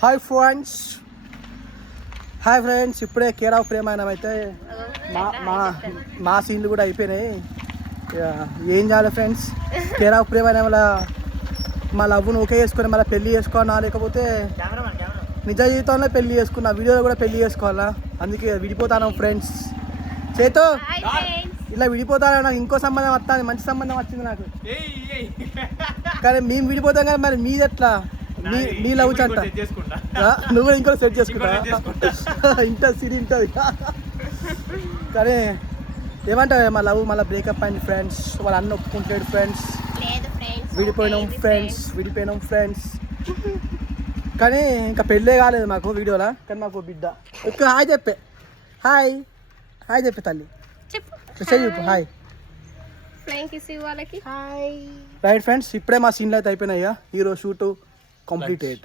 Hi friends, ఇప్పుడే care of ప్రేమాయణం అయితే మా సీన్లు కూడా అయిపోయినాయి. ఏం చేయాలి ఫ్రెండ్స్, కేర్ ఆఫ్ ప్రేమాయణంలో మా లవ్ను ఓకే చేసుకొని మళ్ళీ పెళ్ళి చేసుకోవాలా, లేకపోతే నిజ జీవితంలో పెళ్ళి చేసుకున్నా, వీడియోలో కూడా పెళ్ళి చేసుకోవాలా. అందుకే విడిపోతాను ఫ్రెండ్స్. చేతో ఇలా విడిపోతాను, నాకు ఇంకో సంబంధం వస్తుంది, మంచి సంబంధం వచ్చింది నాకు. కానీ మేము విడిపోతాం కానీ మరి మీది ఎట్లా? నీ లవ్ చంట నువ్వు కూడా ఇంకో సెట్ చేసుకుంటా ఇంటర్ సిరి ఉంటుంది. కానీ ఏమంటావు, మా లవ్ మళ్ళీ బ్రేకప్ అయింది ఫ్రెండ్స్. వాళ్ళ అన్న ఒప్పుకుంటాడు ఫ్రెండ్స్. విడిపోయినాం ఫ్రెండ్స్. కానీ ఇంకా పెళ్ళే కాలేదు మాకు వీడియోలో. కానీ మాకు బిడ్డ ఎక్కువ హాయ్ చెప్పే తల్లి చెప్పు హాయ్. రైట్ ఫ్రెండ్స్, ఇప్పుడే మా సీన్లు అయితే అయిపోయినాయి. Hero shoot completed.